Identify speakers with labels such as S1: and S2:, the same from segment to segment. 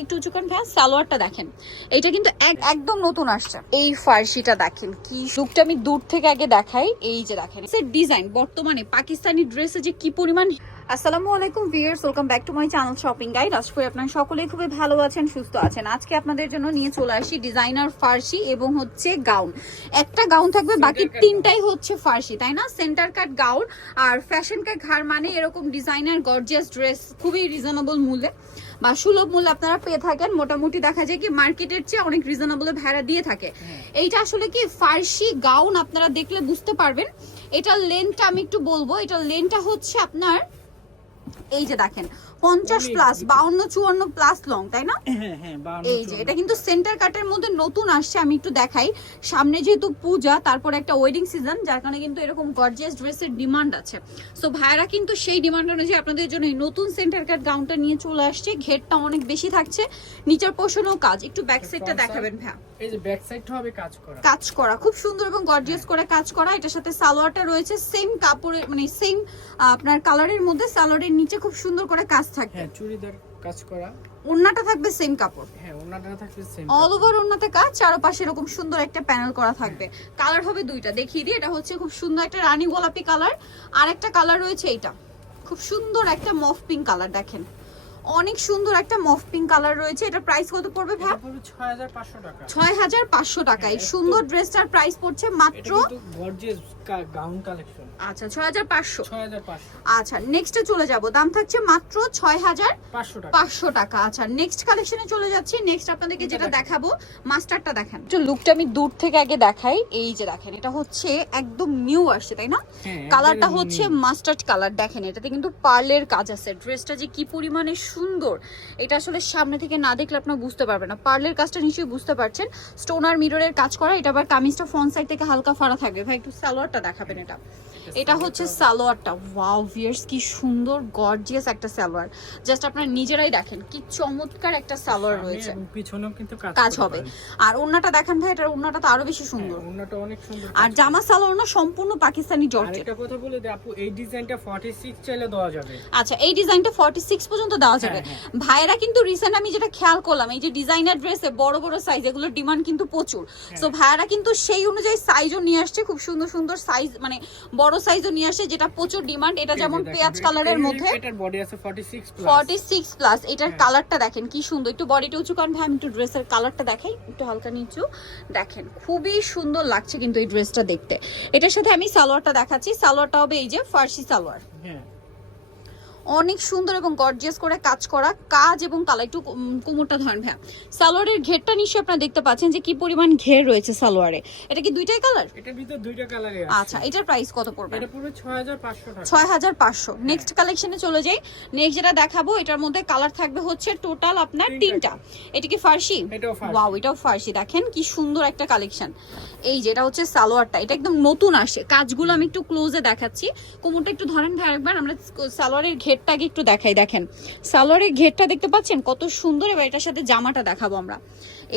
S1: একটু উঁচু করেন ভাই সালোয়ারটা দেখেন। এটা কিন্তু এক- একদম নতুন আসছে। এই ফার্সিটা দেখেন কি লুকটা আমি দূর থেকে আগে দেখাই। এই যে দেখেন ডিজাইন বর্তমানে পাকিস্তানি ড্রেসে যে কি পরিমাণ আসসালামু আলাইকুম viewers welcome back to my channel shopping guide. আশা করি আপনারা সকলেই খুবই ভালো আছেন সুস্থ আছেন। আজকে আপনাদের জন্য নিয়ে চলে আসি ডিজাইনার ফার্সি এবং হচ্ছে গাউন। একটা গাউন থাকবে বাকি তিনটাই হচ্ছে ফার্সি তাই না? সেন্টার কাট গাউন আর ফ্যাশন কাট ঘাড় মানে এরকম ডিজাইনার গর্জিয়াস ড্রেস খুবই রিজনেবল মূল্যে বা সুলভ মূল্যে আপনারা পেয়ে থাকেন। মোটামুটি দেখা যায় কি মার্কেটের চেয়ে অনেক রিজনেবল ভাড়া দিয়ে থাকে। এইটা আসলে কি ফার্সি গাউন? আপনারা দেখলে বুঝতে পারবেন। এটার লেন্থটা আমি একটু বলব। এটার লেন্থটা হচ্ছে আপনার এই যে দেখেন পঞ্চাশ প্লাস বাউন্ন চুয়ান্ন প্লাস লং তাই না?
S2: হ্যাঁ হ্যাঁ
S1: এই যে এটা কিন্তু সেন্টার কাটের মধ্যে নতুন আসছে আমি একটু দেখাই। সামনে যেহেতু পূজা তারপর একটা ওয়েডিং সিজন যার কারণে কিন্তু এরকম গর্জিয়াস ড্রেসের ডিমান্ড আছে। সো ভাইরা কিন্তু সেই ডিমান্ড অনুযায়ী আপনাদের জন্য এই নতুন সেন্টার কাট গাউনটা নিয়ে চলে আসছে। ঘেরটা অনেক বেশি থাকছে। নিচের পোর্শনও কাজ একটু ব্যাক সাইডটা দেখাবেন ভাই
S2: এই যে ব্যাক সাইডটা হবে কাজ করা।
S1: কাজ করা খুব সুন্দর এবং গর্জিয়াস করে কাজ করা। এটার সাথে সালোয়ারটা রয়েছে সেম কাপড়ের মানে সেম আপনার কালারের মধ্যে সালোয়ারের নিচে খুব সুন্দর করে কাজ থাকবে
S2: হ্যাঁ চুড়িদার কাজ করা।
S1: ওন্নাটা থাকবে সেম কাপড়।
S2: হ্যাঁ ওনাটা থাকবে সেম
S1: অল ওভার ওন্নাতে কাজ চারপাশে এরকম সুন্দর একটা প্যানেল করা থাকবে। কালার হবে দুইটা দেখিয়ে দিই এটা হচ্ছে খুব সুন্দর একটা রানী গোলাপি কালার আর একটা কালার রয়েছে এইটা। খুব সুন্দর একটা মফ পিঙ্ক কালার দেখেন। অনেক সুন্দর একটা মফ পিঙ্ক কালার রয়েছে। এটা প্রাইস কত পড়বে ভাই?
S2: এটা পড়বে 6500 টাকা।
S1: ছয় হাজার পাঁচশো টাকা। এই
S2: হ্যাঁ,
S1: সুন্দর ড্রেসটার প্রাইস পড়ছে মাত্র
S2: গর্জিয়াস গাউন কালেকশন
S1: আচ্ছা ছয় হাজার পাঁচশো।
S2: 6500
S1: আচ্ছা নেক্সটে চলে যাব। দাম থাকছে মাত্র ছয় হাজার
S2: 500 টাকা
S1: টাকা। আচ্ছা নেক্সট কালেকশনে চলে যাচ্ছি। নেক্সট আপনাদেরকে যেটা। দেখাবো মাস্টারটা দেখেন। একটু লুকটা আমি দূর থেকে আগে দেখাই। এই যে দেখেন এটা হচ্ছে একদম নিউ আসছে তাই না?
S2: হ্যাঁ
S1: কালারটা হচ্ছে মাস্টার্ড কালার দেখেন এটাতে কিন্তু পার্লের কাজ আছে। ড্রেসটা যে কি পরিমাণে সুন্দর। এটা আসলে সামনে থেকে না দেখলে আপনার বুঝতে পারবেন না। পার্লের কাজটা নিশ্চয়ই বুঝতে পারছেন। স্টোন স্টোনার মিররের কাজ করা এটা আবার কামিজটা ফ্রন্ট সাইড থেকে হালকা ফাড়া থাকবে। ভাই একটু সালোয়ারটা দেখাবেন এটা। এটা হচ্ছে সালোয়ারটা। ওয়াও ভিয়ার্স কি সুন্দর গর্জিয়াস একটা সালোয়ার। জাস্ট আপনারা নিজেরাই দেখেন কি চমৎকার একটা সালোয়ার রয়েছে।
S2: পিছনেও কিন্তু কাজ
S1: হবে। আর ওন্নাটা দেখেন ভাই এটার ওন্নাটা তো আরও বেশি সুন্দর।
S2: হ্যাঁ, ওনাটা অনেক সুন্দর
S1: আর জামা সালোয়ার না সম্পূর্ণ পাকিস্তানি জর্জেট।
S2: আরেকটা কথা বলে দিই আপু এই ডিজাইনটা 46 চাইলে দেওয়া যাবে।
S1: আচ্ছা এই ডিজাইনটা 46 পর্যন্ত দেওয়া যাবে
S2: হ্যাঁ,
S1: ভাইয়েরা কিন্তু রিসেন্ট আমি যেটা খেয়াল করলাম এই যে ডিজাইনার ড্রেসে বড় বড় সাইজ এগুলোর ডিমান্ড কিন্তু প্রচুর।
S2: হ্যাঁ।
S1: সো ভাইয়েরা কিন্তু সেই অনুযায়ী সাইজও নিয়ে আসছে খুব সুন্দর সুন্দর সাইজ মানে বড় সাইজও নিয়ে আসছে যেটা প্রচুর ডিমান্ড এটা যেমন পেঁয়াজ কালারের মধ্যে।
S2: এটার বডি আছে 46 প্লাস
S1: 46 প্লাস এটার
S2: হ্যাঁ।
S1: কালারটা দেখেন কি সুন্দর। একটু বডিটা উঁচু কারণ ভাই আমি একটু ড্রেসের কালারটা দেখাই একটু হালকা নিচু। দেখেন খুবই সুন্দর লাগছে কিন্তু এই ড্রেসটা দেখতে। এটার সাথে আমি সালোয়ারটা দেখাচ্ছি। সালোয়ারটা হবে এই যে ফার্সি সালোয়ার।
S2: হ্যাঁ।
S1: অনেক সুন্দর এবং গর্জিয়াস করে কাজ করা কাজ এবং কালার। একটু কোমরটা ধরেন ভাইয়া। সালোয়ারের ঘেরটা নিশ্চয়ই আপনারা দেখতে পাচ্ছেন যে কি পরিমাণ ঘের রয়েছে সালোয়ারে। এটা কি দুইটাই কালার
S2: এটার ভিতর দুইটা কালারে
S1: আচ্ছা এটার প্রাইস কত পড়বে?
S2: এটা পড়বে 6500 টাকা।
S1: ছয় হাজার পাঁচশো নেক্সট কালেকশনে চলে যাই। নেক্সট যেটা দেখাবো এটার মধ্যে কালার থাকবে হচ্ছে টোটাল আপনার
S2: তিনটা।
S1: এটা কি ফার্সি? ওয়াও এটাও ফার্সি। দেখেন কি সুন্দর একটা কালেকশন এই যে এটা হচ্ছে সালোয়ারটা। এটা একদম নতুন আসে। কাজগুলো আমি একটু ক্লোজে দেখাচ্ছি। কোমরটা একটু ধরেন ভাই একবার আমরা সালোয়ারের ঘেরটাকে একটু দেখাই দেখেন। সালোয়ারের ঘেরটা দেখতে পাচ্ছেন? কত সুন্দর এবার এটার সাথে জামাটা দেখাবো আমরা।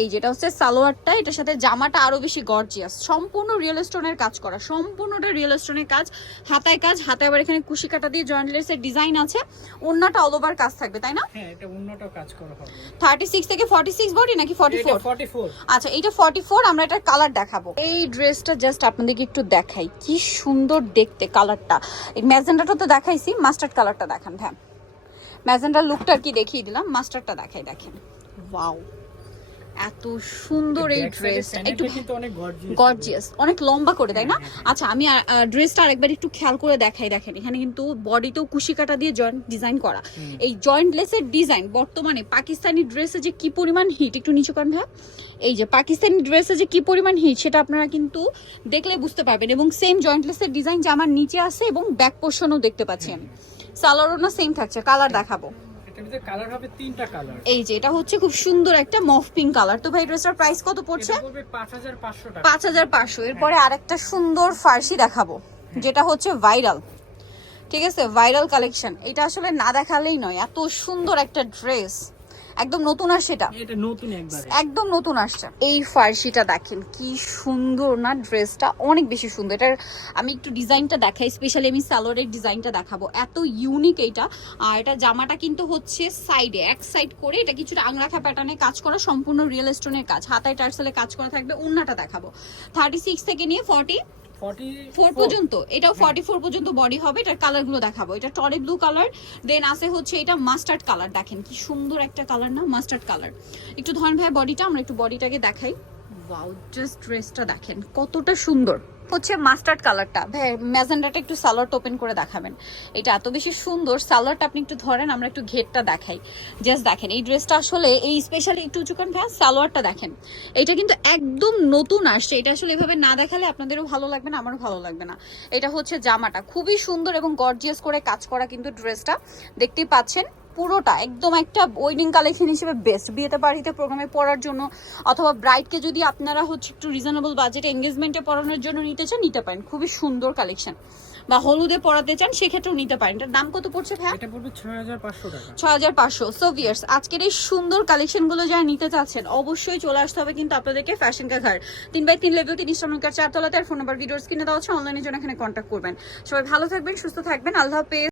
S1: এই যেটা হচ্ছে সালোয়ারটা এটার সাথে জামাটা আরও বেশি গর্জিয়াস সম্পূর্ণ রিয়েল স্টোনের কাজ করা সম্পূর্ণটা রিয়েল স্টোনের কাজ হাতায় কাজ হাতায় আবার এখানে কুশি কাটা দিয়ে জয়েন্টলেস এর ডিজাইন আছে। ওন্নাটা অল ওভার কাজ থাকবে তাই না?
S2: হ্যাঁ এটা অন্যটাও কাজ করা হবে।
S1: থার্টি সিক্স থেকে ফর্টি সিক্স বডি নাকি ফর্টি
S2: এটা
S1: ফোর
S2: 44
S1: আচ্ছা এইটা 44 আমরা এটার কালার দেখাবো। এই ড্রেসটা জাস্ট আপনাদেরকে একটু দেখাই কি সুন্দর দেখতে কালারটা এই ম্যাজেন্ডাটা তো দেখাইছি মাস্টার্ড কালারটা দেখান হ্যাঁ ম্যাজেন্ডার লুকটা আর কি দেখিয়ে দিলাম মাস্টারটা দেখাই দেখেন। ওয়াও এত সুন্দর এই ড্রেসটা। একটু
S2: গর্জিয়াস
S1: অনেক লম্বা করে তাই না?
S2: হ্যাঁ, হ্যাঁ,
S1: আচ্ছা আমি ড্রেসটা আরেকবার একটু খেয়াল করে দেখাই দেখেন। এখানে কিন্তু বডিতেও কুশি কাটা দিয়ে জয়েন্ট ডিজাইন করা। এই জয়েন্টলেসের ডিজাইন বর্তমানে পাকিস্তানি ড্রেসে যে কি পরিমাণ হিট একটু নিচু করেন ভাই। এই যে পাকিস্তানি ড্রেসে যে কি পরিমাণ হিট সেটা আপনারা কিন্তু দেখলে বুঝতে পারবেন। এবং সেম জয়েন্টলেসের ডিজাইন যে আমার নিচে আছে এবং ব্যাক পোর্শনও দেখতে পাচ্ছি আমি। সালোয়ারও সেম থাকছে কালার দেখাবো।
S2: কালার হবে তিনটা কালার
S1: এই যে এটা হচ্ছে খুব সুন্দর একটা মফ পিঙ্ক কালার তো ভাই ড্রেসটার প্রাইস কত পড়ছে?
S2: 5500
S1: পাঁচ হাজার পাঁচশো এরপরে আরেকটা সুন্দর ফার্সি দেখাবো যেটা হচ্ছে ভাইরাল ঠিক আছে? ভাইরাল কালেকশন এটা আসলে না দেখালেই নয় এত সুন্দর একটা ড্রেস একদম নতুন আসছে এটা
S2: এটা নতুন একবারে।
S1: একদম নতুন আসছে। এই ফার্সিটা দেখেন কি সুন্দর না ড্রেসটা অনেক বেশি সুন্দর। এটার আমি একটু ডিজাইনটা দেখাই স্পেশালি আমি সালোয়ারের ডিজাইনটা দেখাবো। এত ইউনিক এটা। আর এটা জামাটা কিন্তু হচ্ছে সাইডে এক সাইড করে এটা কিছুটা আংরাখা প্যাটার্নে কাজ করা সম্পূর্ণ রিয়েল স্টোনের কাজ। হাতায় টার্সেলে কাজ করা থাকবে উন্নাটা দেখাবো। থার্টি সিক্স থেকে নিয়ে ফর্টি
S2: ফর্টি
S1: ফোর পর্যন্ত এটাও ফর্টি ফোর পর্যন্ত বডি হবে এটার কালারগুলো দেখাবো। এটা টরে ব্লু কালার দেন আছে হচ্ছে এটা মাস্টার্ড কালার দেখেন কি সুন্দর একটা কালার না মাস্টার্ড কালার একটু ধরেন ভাই বডিটা আমরা একটু বডিটাকে দেখাই। ওয়াও জাস্ট ড্রেসটা দেখেন কতটা সুন্দর। হচ্ছে মাস্টার্ড কালারটা। ম্যাজেন্ডাটা একটু সালোয়ারটা ওপেন করে দেখাবেন। এটা এত বেশি সুন্দর, সালোয়ারটা আপনি একটু ধরেন, আমরা একটু ঘেরটা দেখাই। জাস্ট দেখেন, এই ড্রেসটা আসলে, এই স্পেশালি একটু উঁচুকান ভাই সালোয়ারটা দেখেন। এটা কিন্তু একদম নতুন আসছে। এটা আসলে এভাবে না দেখালে আপনাদেরও ভালো লাগবে না, আমারও ভালো লাগবে না। এটা হচ্ছে জামাটা। খুবই সুন্দর এবং গর্জিয়াস করে কাজ করা কিন্তু ড্রেসটা দেখতেই পাচ্ছেন। পুরোটা একদম একটা ওয়েডিং কালেকশন হিসেবে বেস্ট বিয়েতে বাড়িতে প্রোগ্রামে পড়ার জন্য অথবা ব্রাইডকে যদি আপনারা হচ্ছে একটু রিজনেবল বাজেটে এঙ্গেজমেন্টে পড়ানোর জন্য নিতে চান নিতে পারেন। খুবই সুন্দর কালেকশন বা হলুদে পড়াতে চান সেক্ষেত্রেও নিতে পারেন। এটার দাম কত পড়ছে ভাই
S2: এটা পড়বে ছয় হাজার পাঁচশো টাকা।
S1: ছয় হাজার পাঁচশো। সো ভিয়ার্স আজকের এই সুন্দর কালেকশনগুলো যারা নিতে চাচ্ছেন অবশ্যই চলে আসতে হবে কিন্তু আপনাদেরকে ফ্যাশন কা ঘর তিন বাই তিন লেভেল তিন ইস্টামকার চারতলাতে আর ফোন নাম্বার ভিডিওস কিনে দেওয়া হচ্ছে অনলাইনের জন্য এখানে কন্ট্যাক্ট করবেন। সবাই ভালো থাকবেন সুস্থ থাকবেন। আল্লাহ হাফেজ।